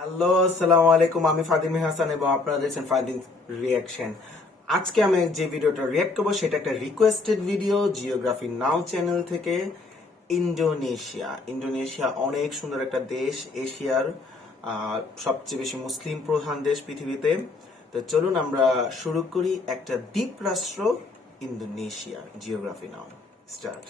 Hello, আসসালামু আলাইকুম। আমি ফাদিম হাসান এবং আপনারা দেখছেন ফাদিম রিয়াকশন। আজকে আমি যে ভিডিওটা রিয়াক্ট করবো সেটা একটা রিকোয়েস্টেড ভিডিও জিওগ্রাফি নাও চ্যানেল থেকে। ইন্দোনেশিয়া অনেক সুন্দর একটা দেশ, এশিয়ার সবচেয়ে বেশি মুসলিম প্রধান দেশ পৃথিবীতে। তো চলুন আমরা শুরু করি একটা দ্বীপ রাষ্ট্র Indonesia geography now. Start.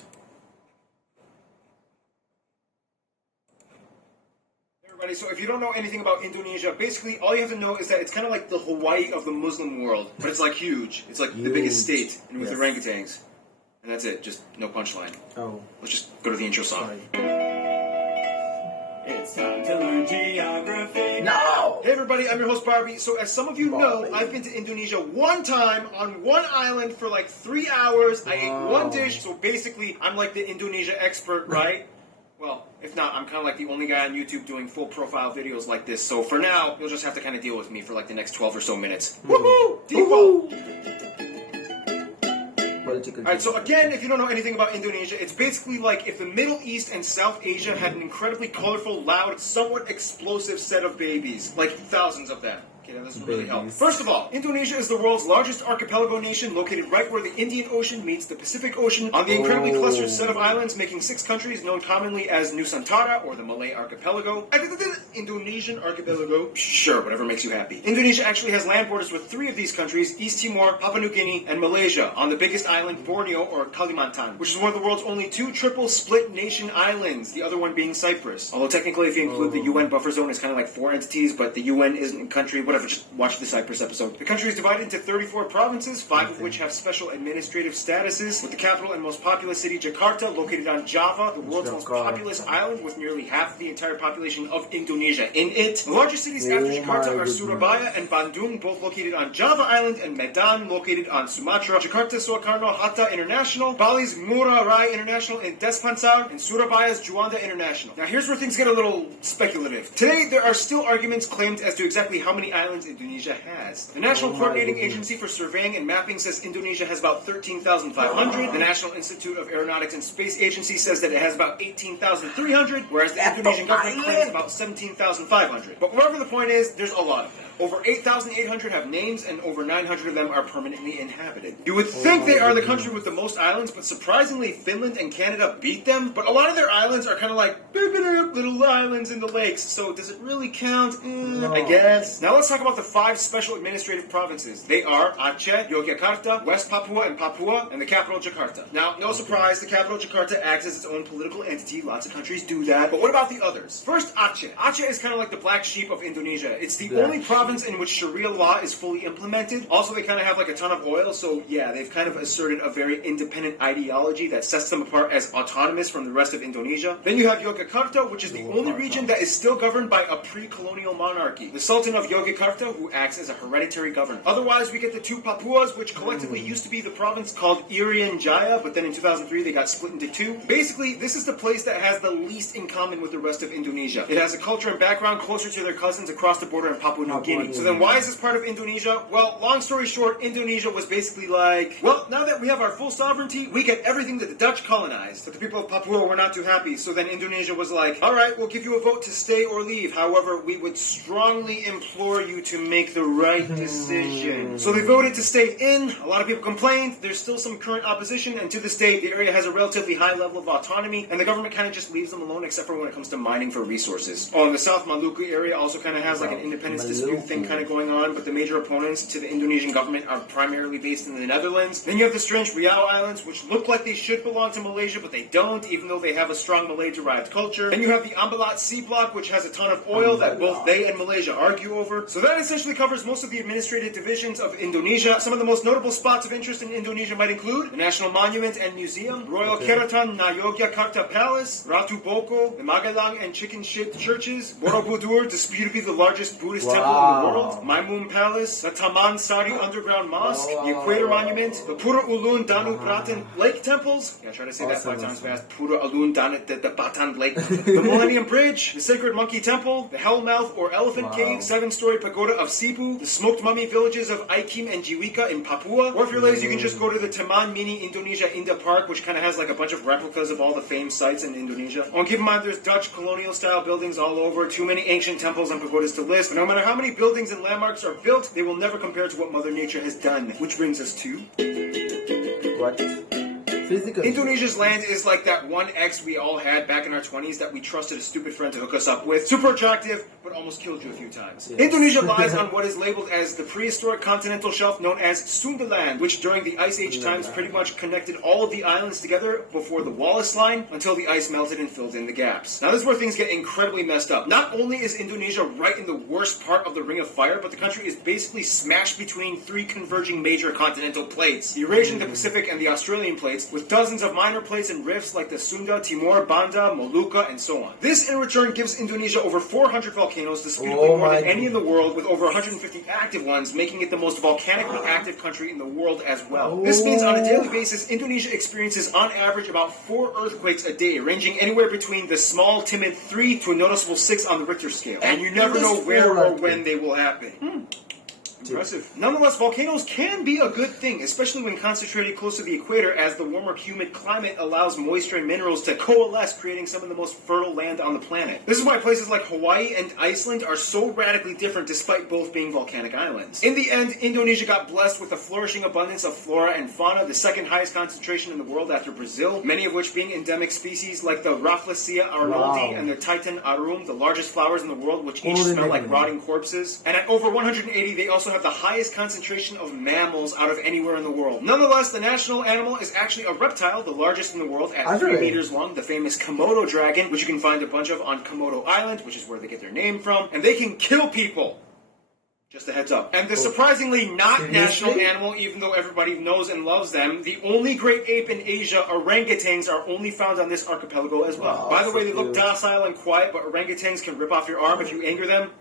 Everybody, so if you don't know anything about Indonesia, basically all you have to know is that it's kind of like the Hawaii of the Muslim world, but it's like huge. It's like the biggest state, and with orangutans. And that's it, just no punchline. Oh. Let's just go to the intro song. Sorry. It's time to learn geography. No! Hey everybody, I'm your host Barbie. So as some of you know, I've been to Indonesia one time on one island for like 3 hours. I ate one dish, so basically I'm like the Indonesia expert, right? Well, if not, I'm kind of like the only guy on YouTube doing full profile videos like this. So for now, you'll just have to kind of deal with me for like the next 12 or so minutes. Woohoo! Default! Alright, so again, if you don't know anything about Indonesia, it's basically like if the Middle East and South Asia had an incredibly colorful, loud, somewhat explosive set of babies. Like thousands of them. Okay, that doesn't really help. First of all, Indonesia is the world's largest archipelago nation located right where the Indian Ocean meets the Pacific Ocean on the incredibly clustered set of islands making 6 countries known commonly as Nusantara or the Malay Archipelago. Indonesian Archipelago. Sure, whatever makes you happy. Indonesia actually has land borders with 3 of these countries, East Timor, Papua New Guinea, and Malaysia, on the biggest island, Borneo or Kalimantan, which is one of the world's only 2 triple split nation islands, the other one being Cyprus. Although technically if you include the UN buffer zone, it's kind of like 4 entities, but the UN isn't a country, whatever, just watch the Cyprus episode. The country is divided into 34 provinces, 5 of which have special administrative statuses, with the capital and most populous city, Jakarta, located on Java, the world's most populous island with nearly half the entire population of Indonesia in it. The largest cities after Jakarta are Surabaya and Bandung, both located on Java Island, and Medan, located on Sumatra. Jakarta Soekarno Hatta International, Bali's Ngurah Rai International in Despansar, and Surabaya's Juanda International. Now here's where things get a little speculative. Today there are still arguments claimed as to exactly how many islands Indonesia has. The National Coordinating Agency for Surveying and Mapping says Indonesia has about 13,500. The National Institute of Aeronautics and Space Agency says that it has about 18,300, whereas the Indonesian government claims about 17,500. But whatever the point is, there's a lot of them. Over 8,800 have names, and over 900 of them are permanently inhabited. You would think they are the country with the most islands, but surprisingly, Finland and Canada beat them. But a lot of their islands are kind of like little islands in the lakes, so does it really count? No. I guess. Now let's talk about the 5 special administrative provinces. They are Aceh, Yogyakarta, West Papua and Papua, and the capital Jakarta. Now, no surprise, the capital Jakarta acts as its own political entity. Lots of countries do that. But what about the others? First, Aceh. Aceh is kind of like the black sheep of Indonesia. It's the only province in which Sharia law is fully implemented. Also, they kind of have like a ton of oil, so yeah, they've kind of asserted a very independent ideology that sets them apart as autonomous from the rest of Indonesia. Then you have Yogyakarta, which is the only region that is still governed by a pre-colonial monarchy. The Sultan of Yogyakarta, who acts as a hereditary governor. Otherwise, we get the 2 Papuas, which collectively used to be the province called Irian Jaya, but then in 2003 they got split into 2. Basically, this is the place that has the least in common with the rest of Indonesia. It has a culture and background closer to their cousins across the border in Papua New Guinea. So then why is this part of Indonesia? Well, long story short, Indonesia was basically like, well, now that we have our full sovereignty, we get everything that the Dutch colonized. But the people of Papua were not too happy. So then Indonesia was like, all right, we'll give you a vote to stay or leave. However, we would strongly implore you to make the right decision. So they voted to stay in. A lot of people complained. There's still some current opposition. And to this day, the area has a relatively high level of autonomy. And the government kind of just leaves them alone, except for when it comes to mining for resources. Oh, and the South Maluku area also kind of has like an independence dispute thing kind of going on, but the major opponents to the Indonesian government are primarily based in the Netherlands. Then you have the strange Riau Islands, which look like they should belong to Malaysia, but they don't, even though they have a strong Malay-derived culture. Then you have the Ambalat Sea Block, which has a ton of oil that both they and Malaysia argue over. So that essentially covers most of the administrative divisions of Indonesia. Some of the most notable spots of interest in Indonesia might include the National Monument and Museum, Royal Keratan na Yogyakarta Palace, Ratu Boko, the Magelang and Chicken Shit churches, Borobudur, disputably the largest Buddhist temple in the world, Maimun Palace, the Taman Sari Underground Mosque, the Equator Monument, the Pura Ulun Danu Bratan Lake Temples. Yeah, try to say that 5 times fast. Pura Ulun Danu Batan Lake. The Millennium Bridge, the Sacred Monkey Temple, the Hellmouth or Elephant Cave, 7-story pagoda of Cebu, the smoked mummy villages of Aikim and Jiwika in Papua, or if you're lazy, you can just go to the Taman Mini Indonesia Indah Park, which kind of has like a bunch of replicas of all the famed sites in Indonesia. Oh, and keep in mind, there's Dutch colonial-style buildings all over, too many ancient temples and pagodas to list, but no matter how many buildings and landmarks are built, they will never compare to what Mother Nature has done. Which brings us to... What? Physical. Indonesia's land is like that one ex we all had back in our 20s that we trusted a stupid friend to hook us up with. Super attractive, but almost killed you a few times. Yes. Indonesia lies on what is labeled as the prehistoric continental shelf known as Sundaland, which during the Ice Age times pretty much connected all of the islands together before the Wallace Line until the ice melted and filled in the gaps. Now this is where things get incredibly messed up. Not only is Indonesia right in the worst part of the Ring of Fire, but the country is basically smashed between three converging major continental plates. The Eurasian, the Pacific, and the Australian plates, with dozens of minor plates and rifts like the Sunda, Timor, Banda, Molucca, and so on. This in return gives Indonesia over 400 volcanoes, disputably more than any in the world, with over 150 active ones, making it the most volcanically active country in the world as well. This means on a daily basis, Indonesia experiences on average about 4 earthquakes a day, ranging anywhere between the small, timid 3 to a noticeable 6 on the Richter scale. And you never know where or when they will happen. Impressive. Nonetheless, volcanoes can be a good thing, especially when concentrated close to the equator, as the warmer, humid climate allows moisture and minerals to coalesce, creating some of the most fertile land on the planet. This is why places like Hawaii and Iceland are so radically different despite both being volcanic islands. In the end, Indonesia got blessed with a flourishing abundance of flora and fauna, the second highest concentration in the world after Brazil, many of which being endemic species like the Rafflesia arnoldi and the Titan arum, the largest flowers in the world, which each smell like rotting corpses. And at over 180, they also have the highest concentration of mammals out of anywhere in the world. Nonetheless, the national animal is actually a reptile, the largest in the world at 3 meters long, the famous Komodo dragon, which you can find a bunch of on Komodo Island, which is where they get their name from, and they can kill people. Just a heads up. And the surprisingly not national animal, even though everybody knows and loves them, the only great ape in Asia, orangutans, are only found on this archipelago as well. By the way, they look docile and quiet, but orangutans can rip off your arm if you anger them.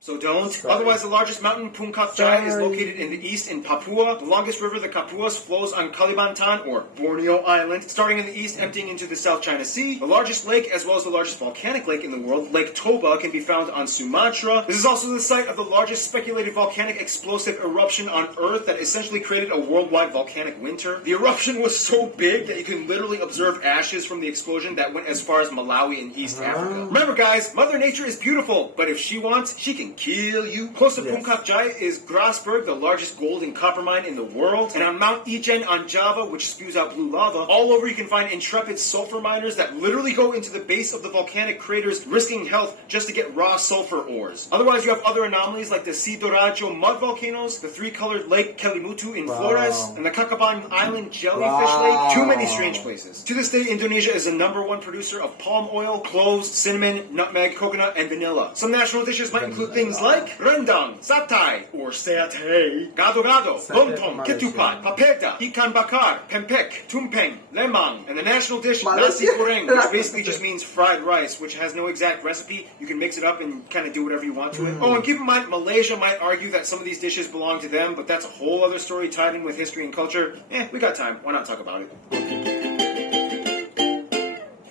So don't. Otherwise, the largest mountain, Puncak Jaya, is located in the east in Papua. The longest river, the Kapuas, flows on Kalimantan, or Borneo Island, starting in the east, emptying into the South China Sea. The largest lake, as well as the largest volcanic lake in the world, Lake Toba, can be found on Sumatra. This is also the site of the largest speculated volcanic explosive eruption on Earth that essentially created a worldwide volcanic winter. The eruption was so big that you can literally observe ashes from the explosion that went as far as Malawi in East Africa. Remember, guys, Mother Nature is beautiful, but if she wants, she can kill you. Close to Puncak Jaya is Grasberg, the largest gold and copper mine in the world. And on Mount Ijen on Java, which spews out blue lava, all over you can find intrepid sulfur miners that literally go into the base of the volcanic craters, risking health just to get raw sulfur ores. Otherwise, you have other anomalies like the Sidoarjo mud volcanoes, the three-colored Lake Kelimutu in Flores, and the Kakaban Island jellyfish lake. Too many strange places. To this day, Indonesia is the #1 producer of palm oil, cloves, cinnamon, nutmeg, coconut, and vanilla. Some national dishes might include things like rendang, satay, or satay, gado-gado, lontong, ketupat, papeda, ikan bakar, pempek, tumpeng, lemang, and the national dish nasi goreng, which basically just means fried rice, which has no exact recipe. You can mix it up and kind of do whatever you want to it. Oh, and keep in mind, Malaysia might argue that some of these dishes belong to them, but that's a whole other story tied in with history and culture. We got time. Why not talk about it?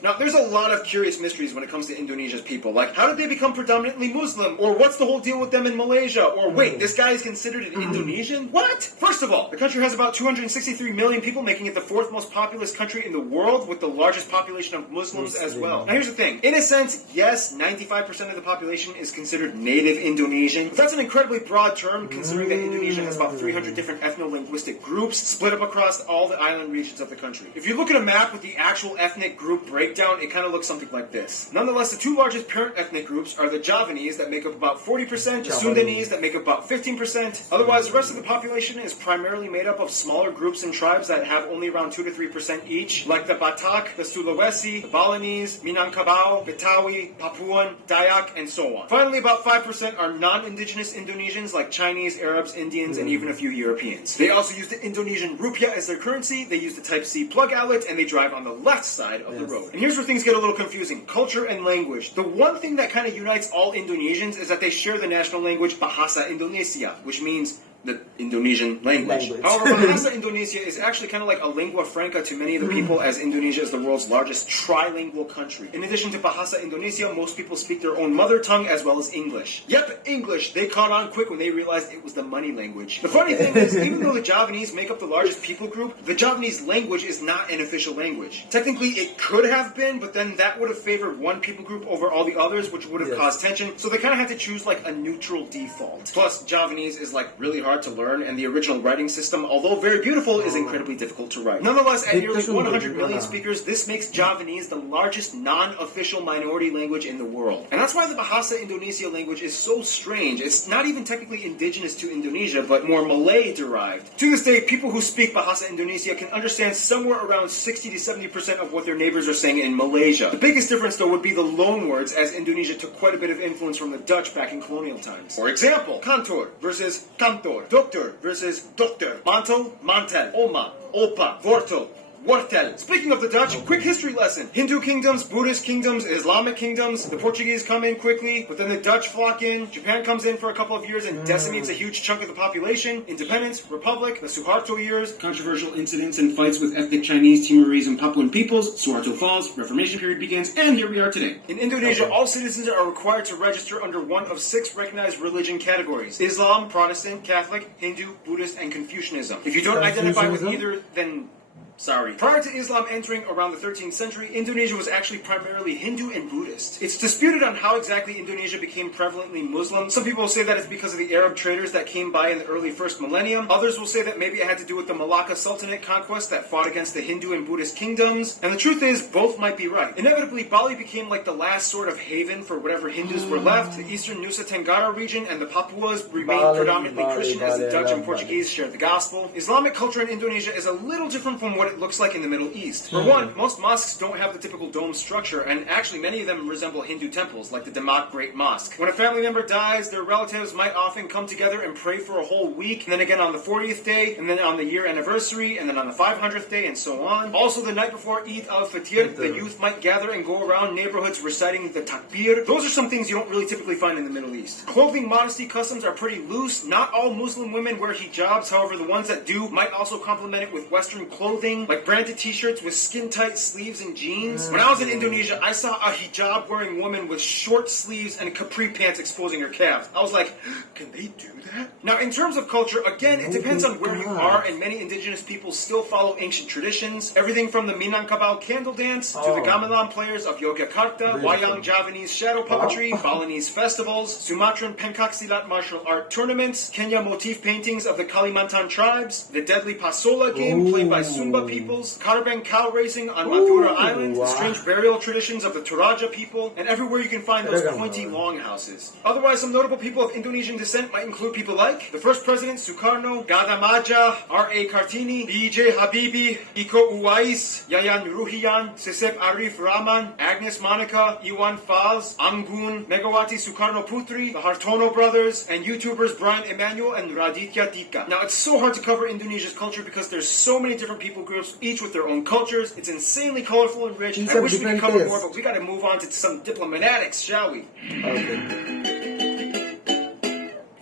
Now, there's a lot of curious mysteries when it comes to Indonesia's people. Like, how did they become predominantly Muslim? Or what's the whole deal with them in Malaysia? Or wait, this guy is considered an Indonesian? What? First of all, the country has about 263 million people, making it the 4th most populous country in the world, with the largest population of Muslims as well. Now, here's the thing. In a sense, yes, 95% of the population is considered native Indonesian. But that's an incredibly broad term, considering that Indonesia has about 300 different ethno-linguistic groups split up across all the island regions of the country. If you look at a map with the actual ethnic group breakdown, it kind of looks something like this. Nonetheless, the 2 largest parent ethnic groups are the Javanese, that make up about 40%, the Sundanese, that make up about 15%. Otherwise, the rest of the population is primarily made up of smaller groups and tribes that have only around 2 to 3% each, like the Batak, the Sulawesi, the Balinese, Minangkabau, Betawi, Papuan, Dayak, and so on. Finally, about 5% are non-indigenous Indonesians, like Chinese, Arabs, Indians, and even a few Europeans. They also use the Indonesian rupiah as their currency, they use the Type-C plug outlet, and they drive on the left side of the road. And here's where things get a little confusing. Culture and language. The one thing that kind of unites all Indonesians is that they share the national language Bahasa Indonesia, which means the Indonesian language. Language. However, Bahasa Indonesia is actually kind of like a lingua franca to many of the people, as Indonesia is the world's largest trilingual country. In addition to Bahasa Indonesia, most people speak their own mother tongue as well as English. Yep, English. They caught on quick when they realized it was the money language. The funny thing is, even though the Javanese make up the largest people group, the Javanese language is not an official language. Technically, it could have been, but then that would have favored one people group over all the others, which would have caused tension. So they kind of had to choose like a neutral default. Plus, Javanese is like really hard to learn, and the original writing system, although very beautiful, is incredibly difficult to write. Nonetheless, at nearly 100 million speakers, this makes Javanese the largest non-official minority language in the world. And that's why the Bahasa Indonesia language is so strange. It's not even technically indigenous to Indonesia, but more Malay-derived. To this day, people who speak Bahasa Indonesia can understand somewhere around 60 to 70% of what their neighbors are saying in Malaysia. The biggest difference, though, would be the loan words, as Indonesia took quite a bit of influence from the Dutch back in colonial times. For example, kantor versus kantor, doctor versus doctor, mantel, mantel, oma, opa, wortel, wortel. Speaking of the Dutch, quick history lesson. Hindu kingdoms, Buddhist kingdoms, Islamic kingdoms. The Portuguese come in quickly, but then the Dutch flock in. Japan comes in for a couple of years and decimates a huge chunk of the population. Independence, Republic, the Suharto years. Controversial incidents and fights with ethnic Chinese, Timorese, and Papuan peoples. Suharto falls, Reformation period begins, and here we are today. In Indonesia, all citizens are required to register under one of 6 recognized religion categories: Islam, Protestant, Catholic, Hindu, Buddhist, and Confucianism. If you don't identify with either, then sorry. Prior to Islam entering around the 13th century, Indonesia was actually primarily Hindu and Buddhist. It's disputed on how exactly Indonesia became prevalently Muslim. Some people will say that it's because of the Arab traders that came by in the early first millennium. Others will say that maybe it had to do with the Malacca Sultanate conquest that fought against the Hindu and Buddhist kingdoms. And the truth is, both might be right. Inevitably, Bali became like the last sort of haven for whatever Hindus were left. The eastern Nusa Tenggara region and the Papuas remained predominantly Christian, as the Dutch and Portuguese shared the gospel. Islamic culture in Indonesia is a little different from what it looks like in the Middle East. For one, most mosques don't have the typical dome structure, and actually many of them resemble Hindu temples, like the Demak Great Mosque. When a family member dies, their relatives might often come together and pray for a whole week, and then again on the 40th day, and then on the year anniversary, and then on the 500th day, and so on. Also, the night before Eid al-Fitr, the youth might gather and go around neighborhoods reciting the takbir. Those are some things you don't really typically find in the Middle East. Clothing modesty customs are pretty loose. Not all Muslim women wear hijabs, however, the ones that do might also complement it with Western clothing, like branded t-shirts with skin-tight sleeves and jeans. When I was in Indonesia, I saw a hijab-wearing woman with short sleeves and capri pants exposing her calves. I was like, can they do that? Now, in terms of culture, again, it depends on where you are, and many indigenous peoples still follow ancient traditions. Everything from the Minangkabau candle dance to the gamelan players of Yogyakarta, Wayang Javanese shadow puppetry, Balinese festivals, Sumatran pencaksilat martial art tournaments, Kenya motif paintings of the Kalimantan tribes, the deadly Pasola game played by Sumba peoples, Karabang cow racing on Madura Island, the strange burial traditions of the Toraja people, and everywhere you can find those pointy longhouses. Otherwise, some notable people of Indonesian descent might include people like the first president Sukarno, Gada Maja, R.A. Kartini, B.J. Habibie, Iko Uwais, Yayan Ruhian, Sisep Arif Rahman, Agnes Monica, Iwan Fals, Anggun, Megawati Sukarno Putri, the Hartono brothers, and YouTubers Brian Emanuel and Raditya Dika. Now, it's so hard to cover Indonesia's culture because there's so many different people groups, each with their own cultures. It's insanely colorful and rich. I wish we could cover more, but we gotta move on to some diplomatics, shall we?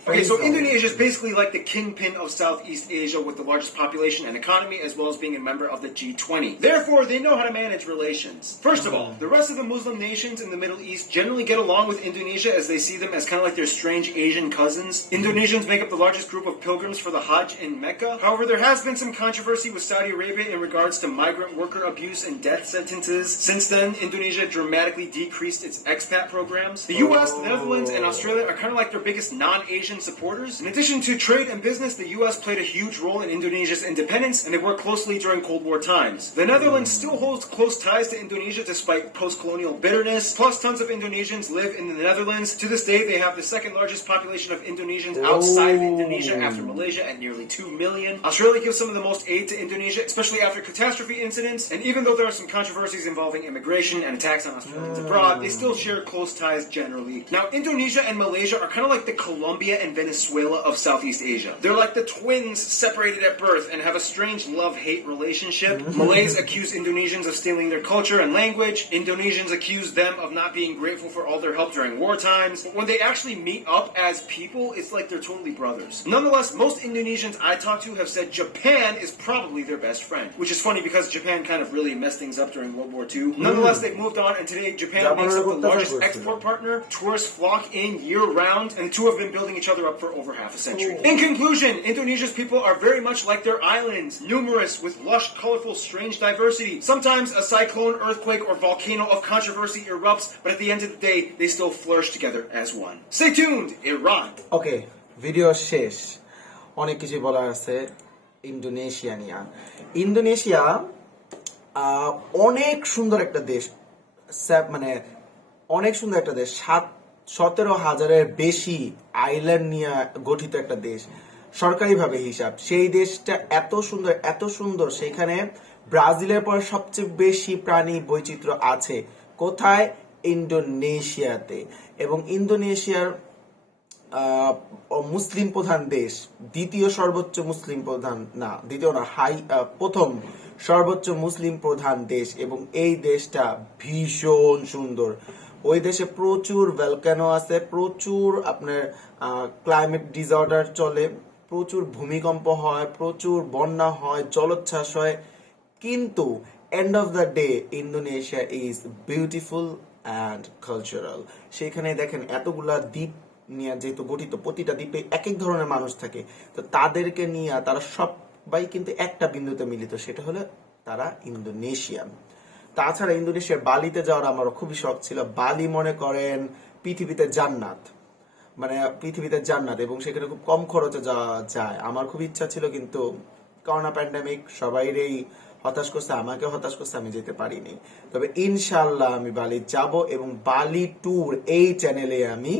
Okay, so Indonesia is basically like the kingpin of Southeast Asia with the largest population and economy, as well as being a member of the G20. Therefore, they know how to manage relations. First of all, the rest of the Muslim nations in the Middle East generally get along with Indonesia as they see them as kind of like their strange Asian cousins. Indonesians make up the largest group of pilgrims for the Hajj in Mecca. However, there has been some controversy with Saudi Arabia in regards to migrant worker abuse and death sentences. Since then, Indonesia dramatically decreased its expat programs. The US, the Netherlands, and Australia are kind of like their biggest non-Asian supporters. In addition to trade and business, the US played a huge role in Indonesia's independence, and they worked closely during Cold War times. The Netherlands still holds close ties to Indonesia despite post-colonial bitterness. Plus, tons of Indonesians live in the Netherlands. To this day, they have the second largest population of Indonesians outside of Indonesia after Malaysia at nearly 2 million. Australia gives some of the most aid to Indonesia, especially after catastrophe incidents. And even though there are some controversies involving immigration and attacks on Australians abroad, they still share close ties generally. Now, Indonesia and Malaysia are kind of like the Colombia and Venezuela of Southeast Asia. They're like the twins separated at birth and have a strange love-hate relationship. Malays accuse Indonesians of stealing their culture and language. Indonesians accuse them of not being grateful for all their help during war times. But when they actually meet up as people, it's like they're totally brothers. Nonetheless, most Indonesians I talk to have said Japan is probably their best friend, which is funny because Japan kind of really messed things up during World War II. Nonetheless, they've moved on, and today Japan makes up the largest export partner. Tourists flock in year-round, and the two have been building each other up for over half a century. In conclusion, Indonesia's people are very much like their islands, numerous, with lush, colorful, strange diversity. Sometimes a cyclone, earthquake, or volcano of controversy erupts, but at the end of the day, they still flourish together as one. Stay tuned, Iran! Okay, video শেষ। অনেক কিছু বলার আছে Indonesia নিয়ে। Indonesia অনেক সুন্দর একটা দেশ, মানে অনেক সুন্দর একটা দেশ। 17,000-এর বেশি আইল্যান্ড নিয়ে গঠিত একটা দেশ। সরকারিভাবে হিসাব, সেই দেশটা এত সুন্দর, সেখানে ব্রাজিলের পর সবচেয়ে বেশি প্রাণী বৈচিত্র্য আছে। কোথায়? ইন্দোনেশিয়াতে। এবং ইন্দোনেশিয়ার মুসলিম প্রধান দেশ, দ্বিতীয় সর্বোচ্চ মুসলিম প্রধান, না দ্বিতীয় না, প্রথম সর্বোচ্চ মুসলিম প্রধান দেশ। এবং এই দেশটা ভীষণ সুন্দর। ওই দেশে প্রচুর ভলকানো আছে, প্রচুর আপনার ক্লাইমেট ডিসঅর্ডার চলে, প্রচুর ভূমিকম্প হয়, প্রচুর বন্যা হয়, জলোচ্ছ্বাস হয়, কিন্তু end of the day Indonesia is beautiful and cultural. সেখানে দেখেন এতগুলা দ্বীপ নিয়ে যেহেতু গঠিত, প্রতিটা দ্বীপে এক এক ধরনের মানুষ থাকে, তো তাদেরকে নিয়ে তারা সবাই কিন্তু একটা বিন্দুতে মিলিত, সেটা হলো তারা ইন্দোনেশিয়ান। তাছাড়া ইন্দোনেশিয়ার বালিতে যাওয়ার আমার খুবই শখ ছিল। বালি মনে করেন পৃথিবীতে জান্নাত, মানে পৃথিবীতে জান্নাত, এবং সেখানে খুব কম খরচে যাওয়া যায়। আমার খুব ইচ্ছা ছিল, কিন্তু করোনা প্যান্ডামিক সবাইরই হতাশ করছে, আমাকে হতাশ করছে, আমি যেতে পারিনি। তবে ইনশাল্লাহ আমি বালি যাব, এবং বালি ট্যুর এই চ্যানেলে আমি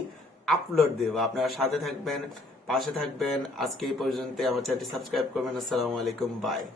আপলোড দেব। আপনারা সাথে থাকবেন, পাশে থাকবেন। আজকে এই পর্যন্ত। আমার চ্যানেলটি সাবস্ক্রাইব করবেন। আসসালামু আলাইকুম, বাই।